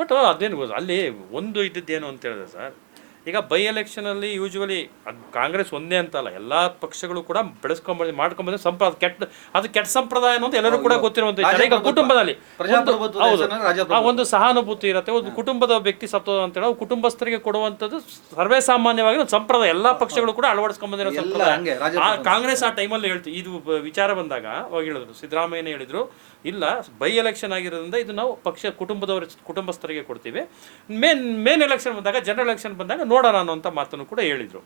But ಅದೇನು ಅಲ್ಲಿ ಒಂದು ಇದ್ದದ್ದೇನು ಅಂತ ಹೇಳಿದ್ರೆ ಸರ್, ಈಗ ಬೈ ಎಲೆಕ್ಷನಲ್ಲಿ ಯೂಶ್ವಲಿ ಅದು ಕಾಂಗ್ರೆಸ್ ಒಂದೇ ಅಂತಲ್ಲ, ಎಲ್ಲ ಪಕ್ಷಗಳು ಕೂಡ ಮಾಡ್ಕೊಂಬಂದ್ರೆ ಅದು ಕೆಟ್ಟ ಸಂಪ್ರದಾಯ ಅನ್ನೋದು ಎಲ್ಲರೂ ಕೂಡ ಗೊತ್ತಿರುವಂತ ವಿಚಾರ. ಈಗ ಕುಟುಂಬದಲ್ಲಿ ಒಂದು ಸಹಾನುಭೂತಿ ಇರುತ್ತೆ. ಒಂದು ಕುಟುಂಬದ ವ್ಯಕ್ತಿ ಸತ್ತೋದ ಅಂತ ಹೇಳಿ ಕುಟುಂಬಸ್ಥರಿಗೆ ಕೊಡುವಂಥದ್ದು ಸರ್ವೇ ಸಾಮಾನ್ಯವಾಗಿ ಒಂದು ಸಂಪ್ರದಾಯ, ಎಲ್ಲಾ ಪಕ್ಷಗಳು ಕೂಡ ಅಳವಡಿಸ್ಕೊಂಡ್ಬಂದಿರೋ ಸಂಪ್ರದಾಯ. ಕಾಂಗ್ರೆಸ್ ಆ ಟೈಮಲ್ಲಿ ಹೇಳ್ತೀವಿ, ಇದು ವಿಚಾರ ಬಂದಾಗ ಅವಾಗ ಹೇಳಿದ್ರು, ಸಿದ್ದರಾಮಯ್ಯ ಹೇಳಿದ್ರು, ಇಲ್ಲ ಬೈ ಎಲೆಕ್ಷನ್ ಆಗಿರೋದ್ರಿಂದ ಇದು ನಾವು ಕುಟುಂಬಸ್ಥರಿಗೆ ಕೊಡ್ತೀವಿ, ಮೇನ್ ಎಲೆಕ್ಷನ್ ಬಂದಾಗ, ಜನರಲ್ ಎಲೆಕ್ಷನ್ ಬಂದಾಗ ನೋಡೋಣ ಅನ್ನೋಂಥ ಮಾತನ್ನು ಕೂಡ ಹೇಳಿದ್ರು.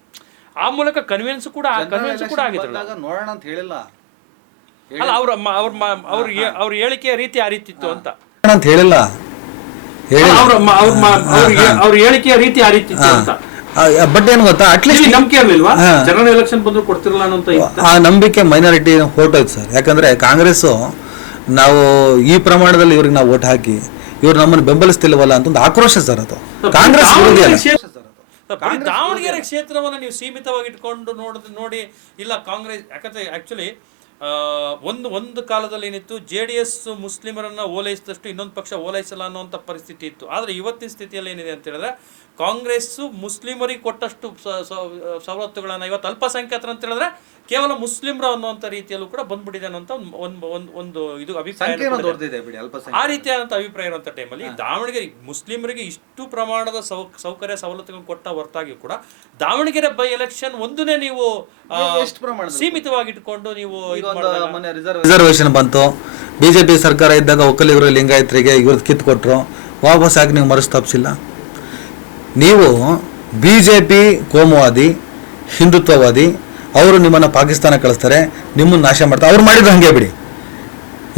ಆ ಮೂಲಕ ಕನ್ವಿನ್ಸ್ ಕೂಡ ಆಗಿದ್ರು. ನೋಡೋಣ ಅಂತ ಹೇಳಿಲ್ಲ, ಅಲ್ಲ ಅವ್ರ ಹೇಳಿಕೆಯ ರೀತಿ ಆ ರೀತಿ ಇತ್ತು ಅಂತ ಹೇಳಿಲ್ಲ, ಅವ್ರ ಹೇಳಿಕೆಯ ರೀತಿ ಆ ರೀತಿ ಇತ್ತು ಅಂತ. ಬಟ್ ಏನು ಗೊತ್ತಾ, ಅಟ್ಲೀಸ್ಟ್ ನಂಬಿಕೆ ಇರಲಿಲ್ವಾ ಜನರಲ್ ಎಲೆಕ್ಷನ್ ಬಂದ್ರು ಕೊಡ್ತಿರಲ್ಲ ಅನ್ನೋ ಆ ನಂಬಿಕೆ ಮೈನಾರಿಟಿ ಹೊರಟೋಯ್ತು ಸರ್. ಯಾಕಂದ್ರೆ ಕಾಂಗ್ರೆಸ್ ನಾವು ಈ ಪ್ರಮಾಣದಲ್ಲಿ ಇವ್ರಿಗೆ ನಾವು ಓಟ್ ಹಾಕಿ ಇವ್ರು ನಮ್ಮನ್ನು ಬೆಂಬಲಿಸ್ತಿಲ್ವಲ್ಲ ಅಂತ ಒಂದು ಆಕ್ರೋಶ ಸರ್. ಅದು ಕಾಂಗ್ರೆಸ್ ದಾವಣಗೆರೆ ಕ್ಷೇತ್ರವನ್ನು ನೀವು ಸೀಮಿತವಾಗಿ ಇಟ್ಕೊಂಡು ನೋಡಿ ಇಲ್ಲ ಕಾಂಗ್ರೆಸ್, ಯಾಕಂದ್ರೆ ಆಕ್ಚುಲಿ ಒಂದು ಕಾಲದಲ್ಲಿ ಏನಿತ್ತು, JDS ಮುಸ್ಲಿಮರನ್ನ ಓಲೈಸಿದಷ್ಟು ಇನ್ನೊಂದು ಪಕ್ಷ ಓಲೈಸಲ್ಲ ಅನ್ನೋಂಥ ಪರಿಸ್ಥಿತಿ ಇತ್ತು. ಆದರೆ ಇವತ್ತಿನ ಸ್ಥಿತಿಯಲ್ಲಿ ಏನಿದೆ ಅಂತ ಹೇಳಿದ್ರೆ, ಕಾಂಗ್ರೆಸ್ ಮುಸ್ಲಿಮರಿಗೆ ಕೊಟ್ಟಷ್ಟು ಸವಲತ್ತುಗಳನ್ನ ಇವತ್ತು ಅಲ್ಪಸಂಖ್ಯಾತರ ಅಂತ ಹೇಳಿದ್ರೆ ಕೇವಲ ಮುಸ್ಲಿಮರ ಅನ್ನುವಂಥ ರೀತಿಯಲ್ಲೂ ಕೂಡ ಬಂದ್ಬಿಟ್ಟಿದೆ ಅನ್ನೋಂಥ ಒಂದು ಇದು ಅಭಿಪ್ರಾಯ, ಆ ರೀತಿಯಾದಂಥ ಅಭಿಪ್ರಾಯ ಇರುವಂಥ ಟೈಮಲ್ಲಿ ದಾವಣಗೆರೆ ಮುಸ್ಲಿಮರಿಗೆ ಇಷ್ಟು ಪ್ರಮಾಣದ ಸೌಕರ್ಯ ಸವಲತ್ತುಗಳನ್ನು ಕೊಟ್ಟ ಹೊರತಾಗಿ ಕೂಡ ದಾವಣಗೆರೆ ಬೈ ಎಲೆಕ್ಷನ್ ಒಂದನ್ನೇ ನೀವು ಸೀಮಿತವಾಗಿ ಇಟ್ಕೊಂಡು ನೀವು ರಿಸರ್ವೇಶನ್ ಬಂತು. ಬಿಜೆಪಿ ಸರ್ಕಾರ ಇದ್ದಾಗ ಒಕ್ಕಲಿಗರು ಲಿಂಗಾಯತರಿಗೆ ಇವ್ರದ್ದು ಕಿತ್ತು ಕೊಟ್ಟರು, ವಾಪಸ್ ಆಗಿ ನೀವು ಮರುಸ್ಥಾಪಿಸಿಲ್ಲ. ನೀವು ಬಿಜೆಪಿ ಕೋಮುವಾದಿ ಹಿಂದುತ್ವವಾದಿ, ಅವರು ನಿಮ್ಮನ್ನು ಪಾಕಿಸ್ತಾನ ಕಳಿಸ್ತಾರೆ, ನಿಮ್ಮನ್ನು ನಾಶ ಮಾಡ್ತಾರೆ. ಅವ್ರು ಮಾಡಿದ್ರು ಹಂಗೆ ಬಿಡಿ.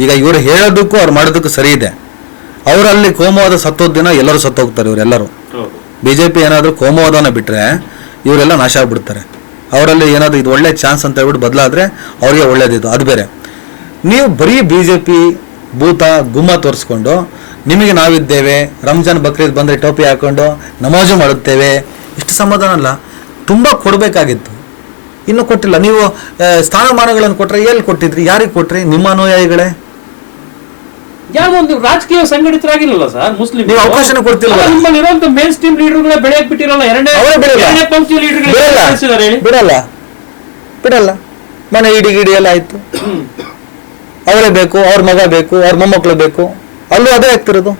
ಈಗ ಇವರು ಹೇಳೋದಕ್ಕೂ ಅವ್ರು ಮಾಡೋದಕ್ಕೂ ಸರಿ ಇದೆ. ಅವರಲ್ಲಿ ಕೋಮುವಾದ ಸತ್ತೋದ ದಿನ ಎಲ್ಲರೂ ಸತ್ತೋಗ್ತಾರೆ. ಇವರೆಲ್ಲರೂ ಬಿಜೆಪಿ ಏನಾದರೂ ಕೋಮುವಾದನ ಬಿಟ್ಟರೆ ಇವರೆಲ್ಲ ನಾಶ ಆಗ್ಬಿಡ್ತಾರೆ. ಅವರಲ್ಲಿ ಏನಾದರೂ ಇದು ಒಳ್ಳೆ ಚಾನ್ಸ್ ಅಂತ ಹೇಳ್ಬಿಟ್ಟು ಬದಲಾದರೆ ಅವ್ರಿಗೆ ಒಳ್ಳೇದಿದ್ದು, ಅದು ಬೇರೆ. ನೀವು ಬರೀ ಬಿಜೆಪಿ ಭೂತ ಗುಮ್ಮ ತೋರಿಸ್ಕೊಂಡು ನಿಮಗೆ ನಾವಿದ್ದೇವೆ, ರಂಜಾನ್ ಬಕ್ರೀದ್ ಬಂದರೆ ಟೋಪಿ ಹಾಕೊಂಡು ನಮಾಜು ಮಾಡುತ್ತೇವೆ, ಇಷ್ಟು ಸಮಾಧಾನ ಅಲ್ಲ, ತುಂಬ ಕೊಡಬೇಕಾಗಿತ್ತು, ಇನ್ನೂ ಕೊಟ್ಟಿಲ್ಲ. ನೀವು ಸ್ಥಾನಮಾನಗಳನ್ನು ಕೊಟ್ಟರೆ ಎಲ್ಲಿ ಕೊಟ್ಟಿದ್ರಿ, ಯಾರಿಗೆ ಕೊಟ್ರಿ? ನಿಮ್ಮ ಅನುಯಾಯಿಗಳೇ. ಯಾವೊಂದು ರಾಜಕೀಯ ಸಂಘಟಿತರಾಗಿರಲ್ಲ ಸರ್ ಮುಸ್ಲಿಂ, ನೀವು ಅವಕಾಶನ ಕೊಡ್ತಿಲ್ಲ. ನಿಮ್ಮಲ್ಲಿರುವಂತ ಮೇನ್ ಸ್ಟ್ರೀಮ್ ಲೀಡರ್ಗಳೇ ಬೆಳೆಯಕ್ಕೆ ಬಿಟ್ಟಿರಲ್ಲ, ಎರಡನೇ ಪಂಕ್ತಿ ಬಿಡಲ್ಲ. ಮನೆ ಗಿಡಿ ಎಲ್ಲ ಆಯ್ತು, ಅವರೇ ಬೇಕು, ಅವ್ರ ಮಗ ಬೇಕು, ಅವ್ರ ಮೊಮ್ಮಕ್ಕಳು ಬೇಕು, ಅಲ್ಲೂ ಅದೇ ಆಗ್ತಿರೋದು.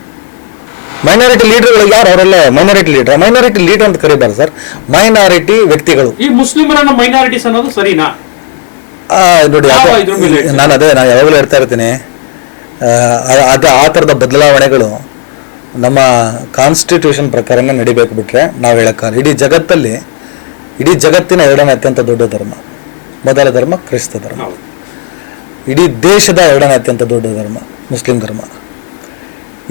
ಮೈನಾರಿಟಿ ಲೀಡರ್ಗಳು ಯಾರು? ಅವರೆಲ್ಲ ಮೈನಾರಿಟಿ ಲೀಡರ್ ಅಂತ ಕರೀಬಾರ್ದು ಸರ್, ಮೈನಾರಿಟಿ ವ್ಯಕ್ತಿಗಳು. ಈ ಮುಸ್ಲಿಮರನ್ನ ಮೈನಾರಿಟೀಸ್ ಅನ್ನೋದು ಸರಿನಾ? ನೋಡಿ, ನಾನು ಯಾವಾಗಲೂ ಹೇಳ್ತಾ ಇರ್ತೀನಿ, ಆ ಥರದ ಬದಲಾವಣೆಗಳು ನಮ್ಮ ಕಾನ್ಸ್ಟಿಟ್ಯೂಷನ್ ಪ್ರಕಾರನೇ ನಡಿಬೇಕು. ಬಿಟ್ರೆ ನಾವು ಹೇಳಕ್ಕಾಗಲ್ಲ. ಇಡೀ ಜಗತ್ತಿನ ಎರಡನೇ ಅತ್ಯಂತ ದೊಡ್ಡ ಧರ್ಮ, ಮೊದಲ ಧರ್ಮ ಕ್ರೈಸ್ತ ಧರ್ಮ. ಇಡೀ ದೇಶದ ಎರಡನೇ ಅತ್ಯಂತ ದೊಡ್ಡ ಧರ್ಮ ಮುಸ್ಲಿಂ ಧರ್ಮ.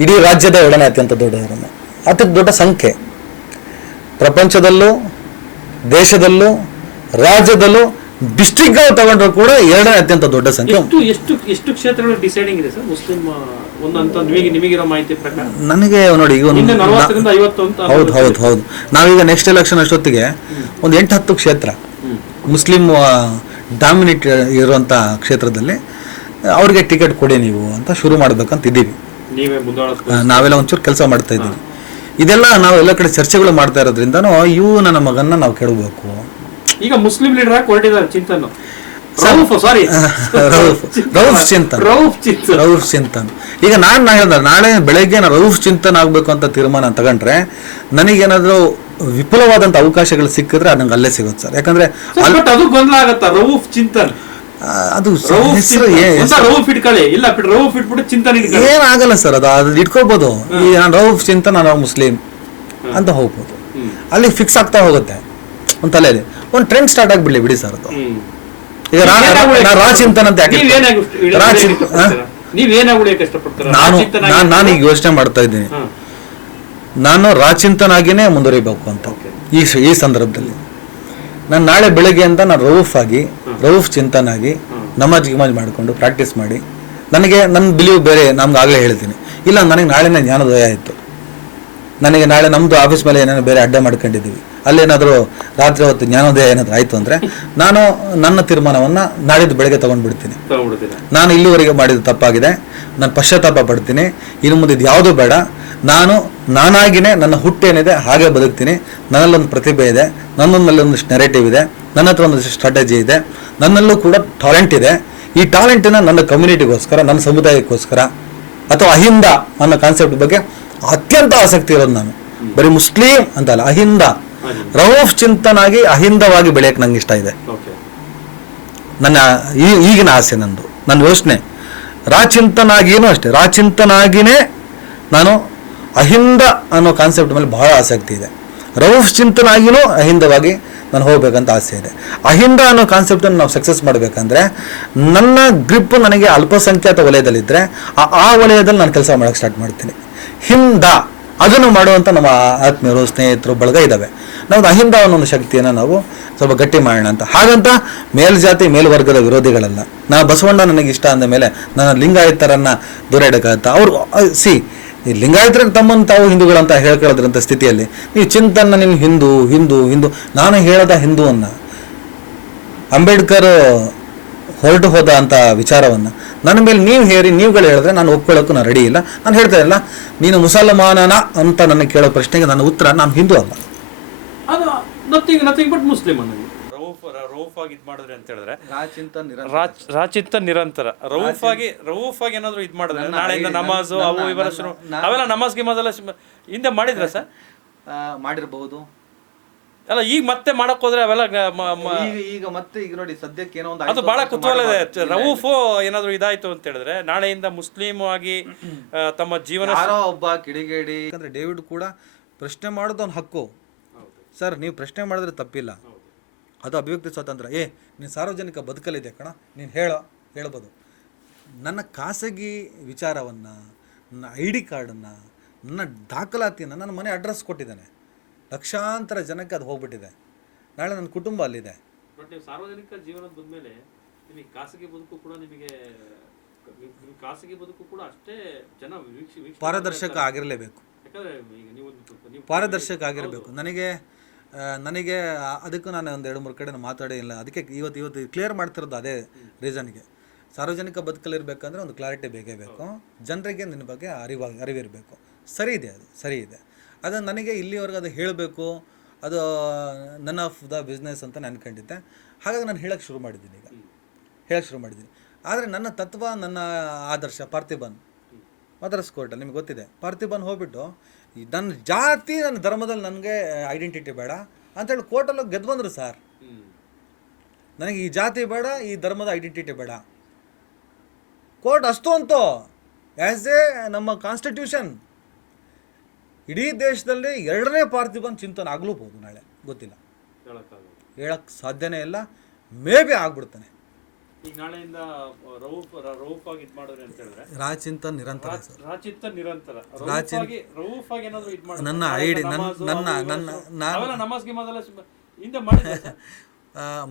ಇಡೀ ರಾಜ್ಯದ ಎರಡನೇ ಅತ್ಯಂತ ದೊಡ್ಡ ಧರ್ಮ, ಅತಿ ದೊಡ್ಡ ಸಂಖ್ಯೆ. ಪ್ರಪಂಚದಲ್ಲೂ ದೇಶದಲ್ಲೂ ರಾಜ್ಯದಲ್ಲೂ ಡಿಸ್ಟ್ರಿಕ್ಟ್ ತಗೊಂಡ್ರು ಕೂಡ ಎರಡನೇ ಅತ್ಯಂತ ದೊಡ್ಡ ಸಂಖ್ಯೆ. ಎಷ್ಟು ಕ್ಷೇತ್ರಗಳು ಡಿಸೈಡಿಂಗ್ ಇದೆ ಸರ್ ಮುಸ್ಲಿಂ ನಿಮಗಿರೋ ಮಾಹಿತಿ ಪ್ರಕಾರ? ನನಗೆ ನೋಡಿ, ಈಗ ಹೌದು ನಾವೀಗ ನೆಕ್ಸ್ಟ್ ಎಲೆಕ್ಷನ್ ಅಷ್ಟೊತ್ತಿಗೆ ಒಂದು 8-10 ಕ್ಷೇತ್ರ ಮುಸ್ಲಿಂ ಡಾಮಿನೇಟ್ ಇರುವಂಥ ಕ್ಷೇತ್ರದಲ್ಲಿ ಅವ್ರಿಗೆ ಟಿಕೆಟ್ ಕೊಡಿ ನೀವು ಅಂತ ಶುರು ಮಾಡ್ಬೇಕಂತ ಇದ್ದೀವಿ. ನಾವೆಲ್ಲ ಒಂಚೂರು ಕೆಲಸ ಮಾಡ್ತಾ ಇದ್ದೀವಿ. ಇದೆಲ್ಲ ನಾವು ಎಲ್ಲ ಕಡೆ ಚರ್ಚೆಗಳು ಮಾಡ್ತಾ ಇರೋದ್ರಿಂದ ನನ್ನ ಮಗನ್ನ ನಾವು ಕೇಳಬೇಕು. ಈಗ ಮುಸ್ಲಿಂ ಲೀಡರ್ ಹೊರಟಿದ್ದಾರೆ ಚಿಂತನ್, ರೌಫ್ ಚಿಂತನ್. ಈಗ ನಾನು ಹೇಳಿದ್ರೆ ನಾಳೆ ಬೆಳಗ್ಗೆ ರೌಫ್ ಚಿಂತನ್ ಆಗ್ಬೇಕು ಅಂತ ತೀರ್ಮಾನ ತಗೊಂಡ್ರೆ ನನಗೇನಾದ್ರೂ ವಿಪುಲವಾದಂತ ಅವಕಾಶಗಳು ಸಿಕ್ಕಿದ್ರೆ ನಂಗೆ ಅಲ್ಲೇ ಸಿಗುತ್ತೆ ಸರ್. ಯಾಕಂದ್ರೆ ಅದು ಗೊಂದಲ ಆಗತ್ತ. ರೌಫ್ ಚಿಂತನ್ ಅದು ಏನಾಗಲ್ಲ ಸರ್, ಅದು ಇಟ್ಕೋಬಹುದು. ಈ ನಾನು ರೌಫ್ ಚಿಂತನ್, ನಾನು ಮುಸ್ಲಿಂ ಅಂತ ಹೋಗ್ಬೋದು, ಅಲ್ಲಿ ಫಿಕ್ಸ್ ಆಗ್ತಾ ಹೋಗುತ್ತೆ ಒಂದು ತಲೆಯಲ್ಲಿ. ಒಂದು ಟ್ರೆಂಡ್ ಸ್ಟಾರ್ಟ್ ಆಗಿಬಿಡ್ಲಿ ಬಿಡಿ ಸರ್. ಅದು ಈಗ ರಾಚಿಂತನ್ ಅಂತ ನಾನು ಈಗ ಯೋಚನೆ ಮಾಡ್ತಾ ಇದ್ದೀನಿ, ನಾನು ರಾಚಿಂತನಾಗಿನೇ ಮುಂದುವರಿಬೇಕು ಅಂತ. ಈ ಸಂದರ್ಭದಲ್ಲಿ ನಾನು ನಾಳೆ ಬೆಳಗ್ಗೆಯಿಂದ ನಾನು ರೌಫ್ ಚಿಂತನ್ ಆಗಿ ನಮಾಜ್ ಮಾಡಿಕೊಂಡು ಪ್ರಾಕ್ಟೀಸ್ ಮಾಡಿ, ನನಗೆ ನನ್ನ ಬಿಲೀವ್ ಬೇರೆ, ನಮ್ಗೆ ಆಗಲೇ ಹೇಳ್ತೀನಿ. ಇಲ್ಲ, ನನಗೆ ನಾಳೆನೇ ಜ್ಞಾನೋದಯ ಆಯಿತು, ನನಗೆ ನಾಳೆ ನಮ್ಮದು ಆಫೀಸ್ ಮೇಲೆ ಏನೇನೋ ಬೇರೆ ಅಡ್ಡ ಮಾಡ್ಕೊಂಡಿದ್ದೀವಿ, ಅಲ್ಲೇನಾದರೂ ರಾತ್ರಿ ಹೊತ್ತು ಜ್ಞಾನೋದಯ ಏನಾದರೂ ಆಯಿತು ಅಂದರೆ ನಾನು ನನ್ನ ತೀರ್ಮಾನವನ್ನು ನಾಳಿದ್ದು ಬೆಳಗ್ಗೆ ತೊಗೊಂಡ್ಬಿಡ್ತೀನಿ. ನಾನು ಇಲ್ಲಿವರೆಗೆ ಮಾಡಿದ ತಪ್ಪಾಗಿದೆ, ನಾನು ಪಶ್ಚಾತ್ತಾಪ ಪಡ್ತೀನಿ, ಇನ್ನು ಮುಂದೆ ಇದು ಯಾವುದೂ ಬೇಡ, ನಾನಾಗಿನೇ ನನ್ನ ಹುಟ್ಟೇನಿದೆ ಹಾಗೆ ಬದುಕ್ತೀನಿ. ನನ್ನಲ್ಲೊಂದು ಪ್ರತಿಭೆ ಇದೆ, ನನ್ನೊಂದೊಂದಿಷ್ಟು ನೆರೆಟಿವ್ ಇದೆ, ನನ್ನ ಹತ್ರ ಒಂದಿಷ್ಟು ಸ್ಟ್ರಾಟಜಿ ಇದೆ, ನನ್ನಲ್ಲೂ ಕೂಡ ಟಾಲೆಂಟ್ ಇದೆ. ಈ ಟಾಲೆಂಟನ್ನು ನನ್ನ ಕಮ್ಯುನಿಟಿಗೋಸ್ಕರ, ನನ್ನ ಸಮುದಾಯಕ್ಕೋಸ್ಕರ ಅಥವಾ ಅಹಿಂದ ಅನ್ನೋ ಕಾನ್ಸೆಪ್ಟ್ ಬಗ್ಗೆ ಅತ್ಯಂತ ಆಸಕ್ತಿ ಇರೋದು ನಾನು. ಬರೀ ಮುಸ್ಲಿಂ ಅಂತಲ್ಲ, ಅಹಿಂದ, ರೌಫ್ ಚಿಂತನಾಗಿ ಅಹಿಂದವಾಗಿ ಬೆಳೆಯಕ್ಕೆ ನಂಗೆ ಇಷ್ಟ ಇದೆ. ನನ್ನ ಈಗಿನ ಆಸೆ, ನನ್ನ ಯೋಚನೆ. ರಾಚಿಂತನಾಗಿನೂ ಅಷ್ಟೇ, ರಾಚಿಂತನಾಗಿನೇ ನಾನು ಅಹಿಂದ ಅನ್ನೋ ಕಾನ್ಸೆಪ್ಟ್ ಮೇಲೆ ಬಹಳ ಆಸಕ್ತಿ ಇದೆ. ರೌಫ್ ಚಿಂತನಾಗಿನೂ ಅಹಿಂದವಾಗಿ ನಾನು ಹೋಗ್ಬೇಕಂತ ಆಸೆ ಇದೆ. ಅಹಿಂದ ಅನ್ನೋ ಕಾನ್ಸೆಪ್ಟನ್ನು ನಾವು ಸಕ್ಸಸ್ ಮಾಡಬೇಕಂದ್ರೆ ನನ್ನ ಗ್ರಿಪ್ ನನಗೆ ಅಲ್ಪಸಂಖ್ಯಾತ ವಲಯದಲ್ಲಿದ್ದರೆ ಆ ವಲಯದಲ್ಲಿ ನಾನು ಕೆಲಸ ಮಾಡೋಕ್ಕೆ ಸ್ಟಾರ್ಟ್ ಮಾಡ್ತೀನಿ. ಹಿಂದ ಅದನ್ನು ಮಾಡುವಂಥ ನಮ್ಮ ಆತ್ಮೀಯರು, ಸ್ನೇಹಿತರು, ಬಳಗ ಇದ್ದಾವೆ. ನಾವು ಅಹಿಂದ ಅನ್ನೋ ಶಕ್ತಿಯನ್ನು ನಾವು ಸ್ವಲ್ಪ ಗಟ್ಟಿ ಮಾಡೋಣ ಅಂತ. ಹಾಗಂತ ಮೇಲ್ಜಾತಿ ಮೇಲ್ವರ್ಗದ ವಿರೋಧಿಗಳಲ್ಲ. ನಾನು ಬಸವಣ್ಣ ನನಗೆ ಇಷ್ಟ ಅಂದ ಮೇಲೆ ನನ್ನ ಲಿಂಗಾಯತರನ್ನು ದೂರ ಇಡೋಕ್ಕಾಗತ್ತ? ಅವರು ಈ ಲಿಂಗಾಯತರನ್ನು ತಮ್ಮನ್ನು ತಾವು ಹಿಂದೂಗಳಂತ ಹೇಳ್ಕೊಳ್ಳೋದ್ರಂಥ ಸ್ಥಿತಿಯಲ್ಲಿ ನೀವು ಚಿಂತನ ನೀನು ಹಿಂದೂ ಹಿಂದೂ ಹಿಂದೂ ನಾನು ಹೇಳದ ಹಿಂದೂವನ್ನು, ಅಂಬೇಡ್ಕರ್ ಹೊರಟು ಹೋದ ಅಂತ ವಿಚಾರವನ್ನು ನನ್ನ ಮೇಲೆ ನೀವುಗಳು ಹೇಳಿದ್ರೆ ನಾನು ಒಪ್ಕೊಳ್ಳೋಕ್ಕೂ ನಾನು ರೆಡಿ ಇಲ್ಲ. ನಾನು ಹೇಳ್ತಾ ಇಲ್ಲ ನೀನು ಮುಸಲ್ಮಾನನ ಅಂತ ನನಗೆ ಕೇಳೋ ಪ್ರಶ್ನೆಗೆ ನನ್ನ ಉತ್ತರ ನಾನು ಹಿಂದೂ ಅಲ್ಲ. ಅದು ನಥಿಂಗ್ ಬಟ್ ಮುಸ್ಲಿಂ ಅನ್ನೋದು. ರೌಫ್ ಆಗಿ ಇದು ಮಾಡಿದ್ರೆ ಅಂತ ಹೇಳಿದ್ರೆ ರಾಚಿಂತ ನಿರಂತರ ರೌಫ್ ಆಗಿ ಏನಾದ್ರು ಇದು ಮಾಡಿದ್ರೆ ನಾಳೆಯಿಂದ ನಮಾಜು ಅವು ಇವೆಲ್ಲ ಶುರು, ಅವೆಲ್ಲ ನಮಾಜ್ ಗಿಮಾಜೆಲ್ಲ ಹಿಂದೆ ಮಾಡಿದ್ರ ಸರ್? ಮಾಡಿರಬಹುದು ಅಲ್ಲ, ಈಗ ಮತ್ತೆ ಮಾಡಕ್ ಹೋದ್ರೆ ಅವೆಲ್ಲ ಈಗ ಮತ್ತೆ ಈಗ ನೋಡಿ ಸದ್ಯಕ್ಕೆ ಏನೋ ಅದು ಬಹಳ ಕುತೂಹಲ ಇದೆ. ರೌಫ್ ಏನಾದ್ರು ಇದಾಯ್ತು ಅಂತ ಹೇಳಿದ್ರೆ ನಾಳೆಯಿಂದ ಮುಸ್ಲಿಂ ಆಗಿ ತಮ್ಮ ಜೀವನ ಯಾರೋ ಒಬ್ಬ ಕಿಡಿಗೇಡಿ. ಯಾಕಂದ್ರೆ ಡೇವಿಡ್ ಕೂಡ ಪ್ರಶ್ನೆ ಮಾಡೋದು ಅವ್ನ ಹಕ್ಕು ಸರ್. ನೀವು ಪ್ರಶ್ನೆ ಮಾಡಿದ್ರೆ ತಪ್ಪಿಲ್ಲ, ಅದು ಅಭಿವ್ಯಕ್ತಿ ಸ್ವಾತಂತ್ರ್ಯ. ನೀನು ಸಾರ್ವಜನಿಕ ಬದುಕಲಿದೆ ಕಣ, ನೀನು ಹೇಳ್ಬೋದು. ನನ್ನ ಖಾಸಗಿ ವಿಚಾರವನ್ನು, ನನ್ನ ID ಕಾರ್ಡನ್ನು, ನನ್ನ ದಾಖಲಾತಿಯನ್ನು, ನನ್ನ ಮನೆ ಅಡ್ರೆಸ್ ಕೊಟ್ಟಿದ್ದಾನೆ. ಲಕ್ಷಾಂತರ ಜನಕ್ಕೆ ಅದು ಹೋಗ್ಬಿಟ್ಟಿದೆ. ನಾಳೆ ನನ್ನ ಕುಟುಂಬ ಅಲ್ಲಿದೆ. ಬಟ್ ನೀವು ಸಾರ್ವಜನಿಕ ಜೀವನದ ಬಂದಮೇಲೆ ನಿಮಗೆ ಖಾಸಗಿ ಬದುಕು ಕೂಡ ಅಷ್ಟೇ ಜನ ಪಾರದರ್ಶಕ ಆಗಿರಲೇಬೇಕು. ಪಾರದರ್ಶಕ ಆಗಿರಬೇಕು. ನನಗೆ ಅದಕ್ಕೂ ನಾನು ಒಂದು 2-3 ಕಡೆ ಮಾತಾಡೇ ಇಲ್ಲ. ಅದಕ್ಕೆ ಇವತ್ತು ಕ್ಲಿಯರ್ ಮಾಡ್ತಿರೋದು ಅದೇ ರೀಸನ್ಗೆ. ಸಾರ್ವಜನಿಕ ಬದುಕಲ್ಲಿರಬೇಕಂದ್ರೆ ಒಂದು ಕ್ಲಾರಿಟಿ ಬೇಕೇ ಬೇಕು. ಜನರಿಗೆ ನಿನ್ನ ಬಗ್ಗೆ ಅರಿವಿರಬೇಕು. ಸರಿ ಇದೆ. ಅದು ನನಗೆ ಇಲ್ಲಿವರೆಗೆ ಅದು ಹೇಳಬೇಕು, ಅದು ನನ್ ಆಫ್ ದ ಬಿಸ್ನೆಸ್ ಅಂತ ನಾನು ಅನ್ಕೊಂಡಿದ್ದೆ. ಹಾಗಾಗಿ ನಾನು ಹೇಳಕ್ಕೆ ಶುರು ಮಾಡಿದ್ದೀನಿ. ಆದರೆ ನನ್ನ ತತ್ವ, ನನ್ನ ಆದರ್ಶ ಪಾರ್ಥಿಬನ್ ಮದ್ರಾಸ್ ಕೋರ್ಟಲ್ಲಿ ನಿಮ್ಗೆ ಗೊತ್ತಿದೆ. ಪಾರ್ಥಿಬನ್ ಹೋಗ್ಬಿಟ್ಟು ನನ್ನ ಜಾತಿ, ನನ್ನ ಧರ್ಮದಲ್ಲಿ ನನಗೆ ಐಡೆಂಟಿಟಿ ಬೇಡ ಅಂತೇಳಿ ಕೋರ್ಟಲ್ಲಿ ಗೆದ್ದು ಬಂದರು ಸರ್. ನನಗೆ ಈ ಜಾತಿ ಬೇಡ, ಈ ಧರ್ಮದ ಐಡೆಂಟಿಟಿ ಬೇಡ. ಕೋರ್ಟ್ ಅಷ್ಟು ಅಂತೂ ಆ್ಯಸ್ ಎ ನಮ್ಮ ಕಾನ್ಸ್ಟಿಟ್ಯೂಷನ್ ಇಡೀ ದೇಶದಲ್ಲಿ 2ನೇ ಪಾರ್ಥಿಬನ್ ಚಿಂತನೆ ಆಗ್ಲೂಬಹುದು. ನಾಳೆ ಗೊತ್ತಿಲ್ಲ, ಹೇಳಕ್ಕೆ ಸಾಧ್ಯನೇ ಇಲ್ಲ. ಮೇ ಬಿ ಆಗ್ಬಿಡ್ತಾನೆ. ಈಗ ನಾಳೆಯಿಂದ ರೌಫ್ ಆಗಿ ಇದು ಮಾಡಿದ್ರೆ ಅಂತ ಹೇಳಿದ್ರೆ ರಾಚಿಂತನ್ ನಿರಂತರ ರೌಫ್ ಆಗಿ ಏನಾದ್ರು ಇದು ಮಾಡಿದ್ರೆ ನನ್ನ ಐಡಿ ನಮಾಜ್ ಗಿಮಾಜೆಲ್ಲ ಹಿಂದೆ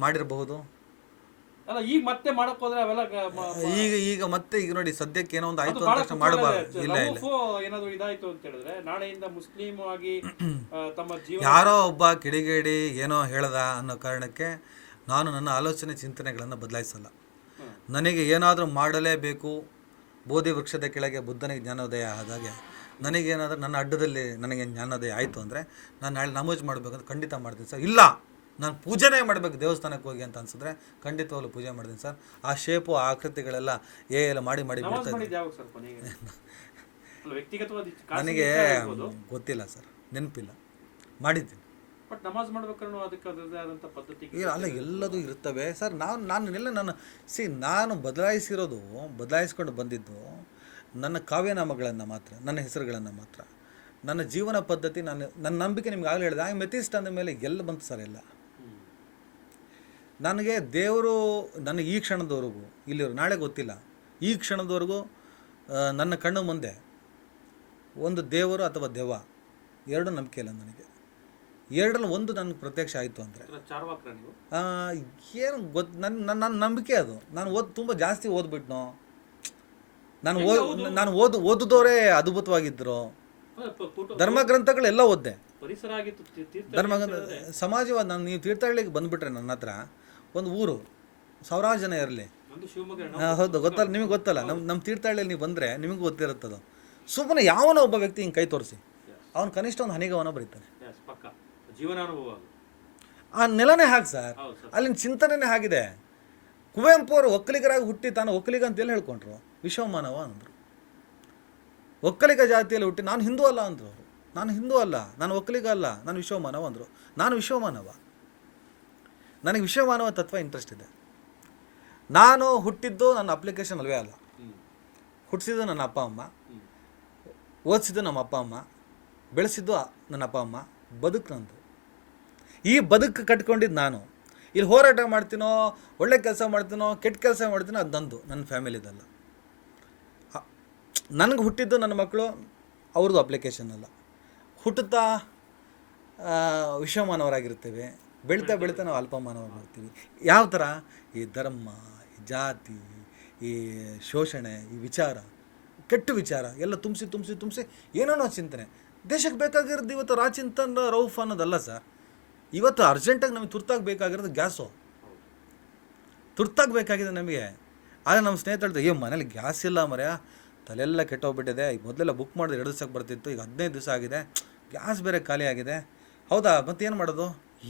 ಮಾಡಿರಬಹುದು. ಅಲ್ಲ, ಈಗ ಮತ್ತೆ ಮಾಡಕ್ ಹೋದ್ರೆ ಅವೆಲ್ಲ ಈಗ ಮತ್ತೆ ಈಗ ನೋಡಿ ಸದ್ಯಕ್ಕೆ ಏನೋ ಒಂದು ಆಯ್ತು ಅಂತ ಮಾಡಬಾರ್ದು. ಇಲ್ಲ ಏನಾದ್ರು ಇದಾಯ್ತು ಅಂತ ಹೇಳಿದ್ರೆ ನಾಳೆಯಿಂದ ಮುಸ್ಲಿಂ ಆಗಿ ತಮ್ಮ ಜೀವನ ಯಾರೋ ಒಬ್ಬ ಕಿಡಿಗೇಡಿ ಏನೋ ಹೇಳ್ದ ಅನ್ನೋ ಕಾರಣಕ್ಕೆ ನಾನು ನನ್ನ ಆಲೋಚನೆ ಚಿಂತನೆಗಳನ್ನು ಬದಲಾಯಿಸಲ್ಲ. ನನಗೆ ಏನಾದರೂ ಮಾಡಲೇಬೇಕು. ಬೋಧಿ ವೃಕ್ಷದ ಕೆಳಗೆ ಬುದ್ಧನಿಗೆ ಜ್ಞಾನೋದಯ ಆದಾಗೆ ನನಗೇನಾದರೂ ನನ್ನ ಅಡ್ಡದಲ್ಲಿ ನನಗೆ ಜ್ಞಾನೋದಯ ಆಯಿತು ಅಂದರೆ ನಾನು ನಾಳೆ ನಮಾಜ್ ಮಾಡಬೇಕಂತ ಖಂಡಿತ ಮಾಡ್ತೀನಿ ಸರ್. ಇಲ್ಲ, ನಾನು ಪೂಜೆನೇ ಮಾಡಬೇಕು ದೇವಸ್ಥಾನಕ್ಕೆ ಹೋಗಿ ಅಂತ ಅನ್ಸಿದ್ರೆ ಖಂಡಿತವಾಗ್ಲೂ ಪೂಜೆ ಮಾಡ್ತೀನಿ ಸರ್. ಆ ಶೇಪು, ಆ ಆಕೃತಿಗಳೆಲ್ಲ ಎಲ್ಲ ಮಾಡಿ ನನಗೆ ಗೊತ್ತಿಲ್ಲ ಸರ್, ನೆನಪಿಲ್ಲ. ಮಾಡಿದ್ದೀನಿ. ಬಟ್ ನಮಾಜ್ ಮಾಡ್ಬೇಕಾದ್ರೂ ಅದಕ್ಕೆ ಅದರದೇ ಆದಂಥ ಪದ್ಧತಿ ಅಲ್ಲ, ಎಲ್ಲದೂ ಇರ್ತವೆ ಸರ್. ನಾನು ಬದಲಾಯಿಸ್ಕೊಂಡು ಬಂದಿದ್ದು ನನ್ನ ಕಾವ್ಯನಾಮಗಳನ್ನು ಮಾತ್ರ, ನನ್ನ ಹೆಸರುಗಳನ್ನು ಮಾತ್ರ. ನನ್ನ ಜೀವನ ಪದ್ಧತಿ, ನನ್ನ ನಂಬಿಕೆ ನಿಮ್ಗೆ ಆಗಲೇ ಹೇಳಿದೆ. ಮೆಥಿಸ್ಟ್ ಅಂದ ಮೇಲೆ ಎಲ್ಲ ಬಂತು ಸರ್. ಎಲ್ಲ ನನಗೆ ದೇವರು ನನ್ನ ಈ ಕ್ಷಣದವರೆಗೂ ಇಲ್ಲಿವರು ನಾಳೆ ಗೊತ್ತಿಲ್ಲ, ಈ ಕ್ಷಣದವರೆಗೂ ನನ್ನ ಕಣ್ಣು ಮುಂದೆ ಒಂದು ದೇವರು ಅಥವಾ ದೆವ್ವ ಎರಡು ನಂಬಿಕೆ ಇಲ್ಲ ನನಗೆ. ಎರಡರಲ್ಲಿ ಒಂದು ನನಗೆ ಪ್ರತ್ಯಕ್ಷ ಆಯಿತು ಅಂದರೆ ಏನು ನನ್ನ ನಂಬಿಕೆ ಅದು. ನಾನು ತುಂಬ ಜಾಸ್ತಿ ಓದ್ಬಿಟ್ನೋ, ನಾನು ಓದಿದವರೇ ಅದ್ಭುತವಾಗಿದ್ದರು. ಧರ್ಮಗ್ರಂಥಗಳೆಲ್ಲ ಓದ್ದೆ. ಸಮಾಜವಾದ ನೀವು ತೀರ್ಥಹಳ್ಳಿಗೆ ಬಂದುಬಿಟ್ರೆ ನನ್ನ ಹತ್ರ ಒಂದು ಊರು 1000 ಜನ ಇರಲಿ. ಹೌದು, ಗೊತ್ತಲ್ಲ, ನಿಮಗೆ ಗೊತ್ತಲ್ಲ. ನಮ್ಮ ತೀರ್ಥಹಳ್ಳಿಯಲ್ಲಿ ನೀವು ಬಂದರೆ ನಿಮಗೂ ಗೊತ್ತಿರುತ್ತದು. ಸುಮ್ಮನೆ ಯಾವನೋ ಒಬ್ಬ ವ್ಯಕ್ತಿ ಹಿಂಗೆ ಕೈ ತೋರಿಸಿ ಅವನು ಕನಿಷ್ಠ ಒಂದು ಹನಿಗವನ ಬರೀತಾನೆ. ಪಕ್ಕ ಜೀವನಾನುಭವ ಅದು. ಆ ನೆಲನೇ ಹಾಗೆ ಸರ್, ಹೌದು ಸರ್. ಅಲ್ಲಿನ ಚಿಂತನೆನೇ ಆಗಿದೆ. ಕುವೆಂಪು ಅವರು ಒಕ್ಕಲಿಗರಾಗಿ ಹುಟ್ಟಿ ತಾನು ಒಕ್ಕಲಿಗ ಅಂತೇಳಿ ಹೇಳ್ಕೊಂಡ್ರು, ವಿಶ್ವಮಾನವ ಅಂದರು. ಒಕ್ಕಲಿಗ ಜಾತಿಯಲ್ಲಿ ಹುಟ್ಟಿ ನಾನು ಹಿಂದೂ ಅಲ್ಲ ಅಂದರು ಅವರು. ನಾನು ಹಿಂದೂ ಅಲ್ಲ, ನಾನು ಒಕ್ಕಲಿಗ ಅಲ್ಲ, ನಾನು ವಿಶ್ವಮಾನವ ಅಂದರು. ನಾನು ವಿಶ್ವಮಾನವ, ನನಗೆ ವಿಶ್ವಮಾನವ ತತ್ವ ಇಂಟ್ರೆಸ್ಟ್ ಇದೆ. ನಾನು ಹುಟ್ಟಿದ್ದು ನನ್ನ ಅಪ್ಲಿಕೇಶನ್ ಅಲ್ವೇ ಅಲ್ಲ, ಹುಟ್ಟಿಸಿದ್ದು ನನ್ನ ಅಪ್ಪ ಅಮ್ಮ, ಓದಿಸಿದ್ದು ನಮ್ಮ ಅಪ್ಪ ಅಮ್ಮ, ಬೆಳೆಸಿದ್ದು ನನ್ನ ಅಪ್ಪ ಅಮ್ಮ, ಬದುಕು ನಂದು. ಈ ಬದುಕು ಕಟ್ಕೊಂಡಿದ್ದು ನಾನು. ಇಲ್ಲಿ ಹೋರಾಟ ಮಾಡ್ತೀನೋ, ಒಳ್ಳೆ ಕೆಲಸ ಮಾಡ್ತೀನೋ, ಕೆಟ್ಟ ಕೆಲಸ ಮಾಡ್ತೀನೋ, ಅದು ನಂದು, ನನ್ನ ಫ್ಯಾಮಿಲಿದಲ್ಲ. ನನಗೆ ಹುಟ್ಟಿದ್ದು ನನ್ನ ಮಕ್ಕಳು ಅವ್ರದ್ದು ಅಪ್ಲಿಕೇಶನ್ ಅಲ್ಲ. ಹುಟ್ಟುತ್ತಾ ವಿಶ್ವಮಾನವರಾಗಿರ್ತೇವೆ, ಬೆಳೀತಾ ಬೆಳೀತಾ ನಾವು ಅಲ್ಪಮಾನವರಾಗ್ತೀವಿ. ಯಾವ ಥರ ಈ ಧರ್ಮ, ಈ ಜಾತಿ, ಈ ಶೋಷಣೆ, ಈ ವಿಚಾರ, ಕೆಟ್ಟ ವಿಚಾರ ಎಲ್ಲ ತುಂಬಿಸಿ ಏನೇನೋ ಚಿಂತನೆ. ದೇಶಕ್ಕೆ ಬೇಕಾಗಿರೋದು ಇವತ್ತು ರಾಚಿಂತನ್ ರೌಫ್ ಅನ್ನೋದಲ್ಲ ಸರ್. ಇವತ್ತು ಅರ್ಜೆಂಟಾಗಿ ನಮಗೆ ತುರ್ತಾಗಿ ಬೇಕಾಗಿರೋದು ಗ್ಯಾಸು, ತುರ್ತಾಗಿ ಬೇಕಾಗಿದೆ ನಮಗೆ. ಆದರೆ ನಮ್ಮ ಸ್ನೇಹಿತರು ಹೇಳ್ತಾರೆ, ಮನೇಲಿ ಗ್ಯಾಸ್ ಇಲ್ಲ ಮರ್ಯ, ತಲೆಲ್ಲ ಕೆಟ್ಟೋಗ್ಬಿಟ್ಟಿದೆ, ಈಗ ಮೊದಲೆಲ್ಲ ಬುಕ್ ಮಾಡಿದ್ರೆ 2 ದಿವಸಕ್ಕೆ ಬರ್ತಿತ್ತು, ಈಗ 15 ದಿವಸ ಆಗಿದೆ, ಗ್ಯಾಸ್ ಬೇರೆ ಖಾಲಿ ಆಗಿದೆ. ಹೌದಾ, ಮತ್ತೇನು ಮಾಡೋದು,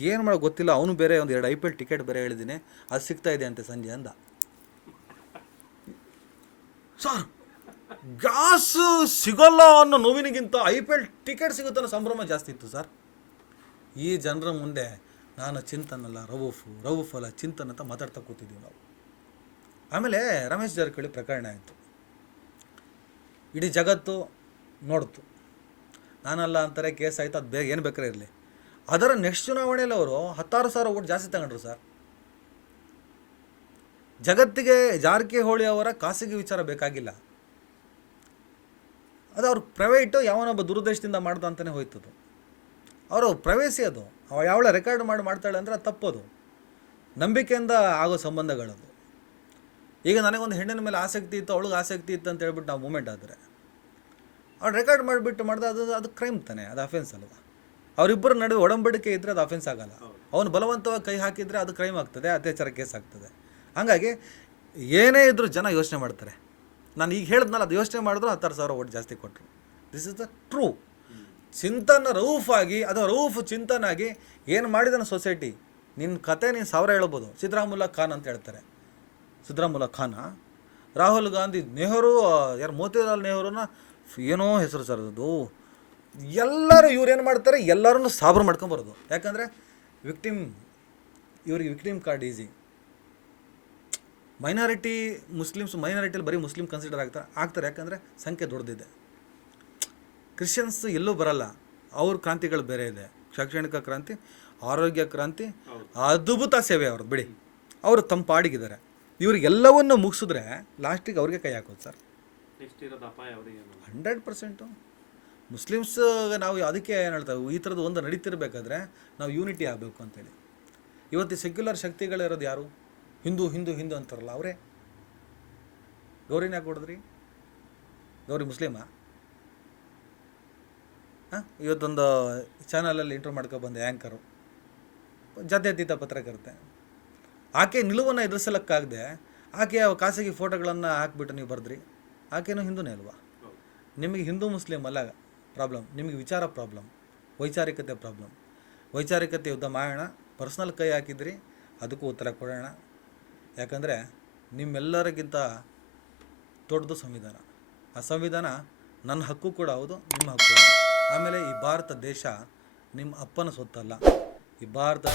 ಏನು ಮಾಡೋದು ಗೊತ್ತಿಲ್ಲ. ಅವನು ಬೇರೆ ಒಂದು 2 IPL ಟಿಕೆಟ್ ಬೇರೆ ಹೇಳಿದ್ದೀನಿ, ಅದು ಸಿಗ್ತಾ ಇದೆ ಅಂತೆ ಸಂಜೆ ಅಂದ. ಸರ್, ಗ್ಯಾಸ್ ಸಿಗೋಲ್ಲ ಅನ್ನೋ ನೋವಿನಿಗಿಂತ IPL ಟಿಕೆಟ್ ಸಿಗುತ್ತೋ ಅನ್ನೋ ಸಂಭ್ರಮ ಜಾಸ್ತಿ ಇತ್ತು ಸರ್. ಈ ಜನರ ಮುಂದೆ ನಾನು ಚಿಂತನಲ್ಲ ರವೂಫ್ ಅಲ್ಲ ಚಿಂತನ್ ಅಂತ ಮಾತಾಡ್ತಾ ಕೂತಿದ್ದೀವಿ ನಾವು. ಆಮೇಲೆ ರಮೇಶ್ ಜಾರಕಿಹೊಳಿ ಪ್ರಕರಣ ಆಯಿತು, ಇಡೀ ಜಗತ್ತು ನೋಡ್ತು. ನಾನಲ್ಲ ಅಂತಾರೆ, ಕೇಸ್ ಆಯಿತು, ಅದು ಬೇಗ ಏನು ಬೇಕಾದ್ರೆ ಇರಲಿ. ಅದರ ನೆಕ್ಸ್ಟ್ ಚುನಾವಣೆಯಲ್ಲಿ ಅವರು 16,000 ಓಟ್ ಜಾಸ್ತಿ ತಗೊಂಡ್ರು ಸರ್. ಜಗತ್ತಿಗೆ ಜಾರಕಿಹೊಳಿ ಅವರ ಖಾಸಗಿ ವಿಚಾರ ಬೇಕಾಗಿಲ್ಲ, ಅದು ಅವ್ರ ಪ್ರೈವೇಟು ಯಾವನೊಬ್ಬ ದುರುದ್ದೇಶದಿಂದ ಮಾಡ್ದ ಅಂತಲೇ ಹೋಯ್ತದು. ಅವರು ಪ್ರೈವೇಸಿ ಅದು. ಯಾವಳ ರೆಕಾರ್ಡ್ ಮಾಡ್ತಾಳೆ ಅಂದರೆ ಅದು ತಪ್ಪೋದು. ನಂಬಿಕೆಯಿಂದ ಆಗೋ ಸಂಬಂಧಗಳದು. ಈಗ ನನಗೊಂದು ಹೆಣ್ಣಿನ ಮೇಲೆ ಆಸಕ್ತಿ ಇತ್ತು, ಅವಳಿಗೆ ಆಸಕ್ತಿ ಇತ್ತು ಅಂತ ಹೇಳ್ಬಿಟ್ಟು ನಾವು ಮೂಮೆಂಟ್ ಆದರೆ ಅವ್ಳು ರೆಕಾರ್ಡ್ ಮಾಡಿಬಿಟ್ಟು ಮಾಡಿದ್ರೆ ಅದು ಕ್ರೈಮ್ ತಾನೆ, ಅದು ಅಫೆನ್ಸ್ ಅಲ್ವಾ. ಅವರಿಬ್ಬರ ನಡುವೆ ಒಡಂಬಡಿಕೆ ಇದ್ದರೆ ಅದು ಅಫೆನ್ಸ್ ಆಗಲ್ಲ. ಅವನು ಬಲವಂತವಾಗಿ ಕೈ ಹಾಕಿದರೆ ಅದು ಕ್ರೈಮ್ ಆಗ್ತದೆ, ಅತ್ಯಾಚಾರ ಕೇಸ್ ಆಗ್ತದೆ. ಹಾಗಾಗಿ ಏನೇ ಇದ್ದರೂ ಜನ ಯೋಚನೆ ಮಾಡ್ತಾರೆ. ನಾನು ಈಗ ಹೇಳಿದ್ನಲ್ಲ, ಅದು ಯೋಚನೆ ಮಾಡಿದ್ರು 16,000 ಓಟ್ ಜಾಸ್ತಿ ಕೊಟ್ಟರು. This is the true. ಚಿಂತನ ರೌಫ್ ಆಗಿ, ಅದು ರೌಫ್ ಚಿಂತನಾಗಿ ಏನು ಮಾಡಿದಾನೆ ಸೊಸೈಟಿ. ನಿನ್ನ ಕತೆ ನೀನು 1000 ಹೇಳ್ಬೋದು. ಸಿದ್ದರಾಮುಲ್ಲಾ ಖಾನ್ ಅಂತ ಹೇಳ್ತಾರೆ. ಸಿದ್ದರಾಮುಲ್ಲಾ ಖಾನ, ರಾಹುಲ್ ಗಾಂಧಿ, ನೆಹರು, ಯಾರು ಮೋತಿಲಾಲ್ ನೆಹರುನ ಏನೋ ಹೆಸರು ಸರ್ ಅದು. ಎಲ್ಲರೂ ಇವ್ರೇನು ಮಾಡ್ತಾರೆ, ಎಲ್ಲರನ್ನು ಸಾಬ್ರು ಮಾಡ್ಕೊಂಬರೋದು. ಯಾಕಂದರೆ ಇವ್ರಿಗೆ victim card easy. Minority Muslims, ಮೈನಾರಿಟಿಯಲ್ಲಿ ಬರೀ ಮುಸ್ಲಿಮ್ ಕನ್ಸಿಡರ್ ಆಗ್ತಾರೆ ಯಾಕಂದರೆ ಸಂಖ್ಯೆ ದೊಡ್ಡದಿದೆ. ಕ್ರಿಶ್ಚಿಯನ್ಸ್ ಎಲ್ಲೂ ಬರಲ್ಲ, ಅವ್ರ ಕ್ರಾಂತಿಗಳು ಬೇರೆ ಇದೆ. ಶೈಕ್ಷಣಿಕ ಕ್ರಾಂತಿ, ಆರೋಗ್ಯ ಕ್ರಾಂತಿ, ಅದ್ಭುತ ಸೇವೆ ಅವ್ರದ್ದು ಬಿಡಿ. ಅವರು ತಮ್ಮ ಪಾಡಿಗಿದ್ದಾರೆ. ಇವ್ರಿಗೆಲ್ಲವನ್ನು ಮುಗಿಸಿದ್ರೆ ಲಾಸ್ಟಿಗೆ ಅವ್ರಿಗೆ ಕೈ ಹಾಕೋದು ಸರ್. 100%. ಮುಸ್ಲಿಮ್ಸ್ ನಾವು ಅದಕ್ಕೆ ಏನು ಹೇಳ್ತಾರೆ, ಈ ಥರದ್ದು ಒಂದು ನಡೀತಿರ್ಬೇಕಾದ್ರೆ ನಾವು ಯೂನಿಟಿ ಆಗಬೇಕು ಅಂತೇಳಿ. ಇವತ್ತು ಸೆಕ್ಯುಲರ್ ಶಕ್ತಿಗಳಿರೋದು ಯಾರು? ಹಿಂದೂ ಅಂತಾರಲ್ಲ ಅವರೇ. ಗೌರಿನ ಯಾಕೆ ಹೊಡೆದ್ರಿ? ಗೌರಿ ಮುಸ್ಲಿಮಾ? ಇವತ್ತೊಂದು ಚಾನಲಲ್ಲಿ ಇಂಟರ್ವ್ಯೂ ಮಾಡ್ಕೊಬಂದೆ ಆ್ಯಂಕರು, ಜಾತ್ಯತೀತ ಪತ್ರಕರ್ತೆ. ಆಕೆ ನಿಲುವನ್ನು ಎದುರಿಸಲಕ್ಕಾಗದೆ ಆಕೆಯ ಖಾಸಗಿ ಫೋಟೋಗಳನ್ನು ಹಾಕ್ಬಿಟ್ಟು ನೀವು ಬರೆದ್ರಿ. ಆಕೆನೂ ಹಿಂದೂನೇ ಅಲ್ವಾ? ನಿಮಗೆ ಹಿಂದೂ ಮುಸ್ಲಿಮ್ ಅಲ್ಲ ಪ್ರಾಬ್ಲಮ್, ನಿಮಗೆ ವಿಚಾರ ಪ್ರಾಬ್ಲಮ್, ವೈಚಾರಿಕತೆ ಪ್ರಾಬ್ಲಮ್. ವೈಚಾರಿಕತೆ ಯುದ್ಧ ಮಾಡೋಣ, ಪರ್ಸ್ನಲ್ ಕೈ ಹಾಕಿದ್ರಿ, ಅದಕ್ಕೂ ಉತ್ತರ ಕೊಡೋಣ. ಯಾಕಂದರೆ ನಿಮ್ಮೆಲ್ಲರಿಗಿಂತ ದೊಡ್ಡದು ಸಂವಿಧಾನ. ಆ ಸಂವಿಧಾನ ನನ್ನ ಹಕ್ಕು ಕೂಡ ಹೌದು, ನಿಮ್ಮ ಹಕ್ಕು ಹೌದು. ಆಮೇಲೆ ಈ ಭಾರತ ದೇಶ ನಿಮ್ಮ ಅಪ್ಪನ ಸೊತ್ತಲ್ಲ. ಈ ಭಾರತ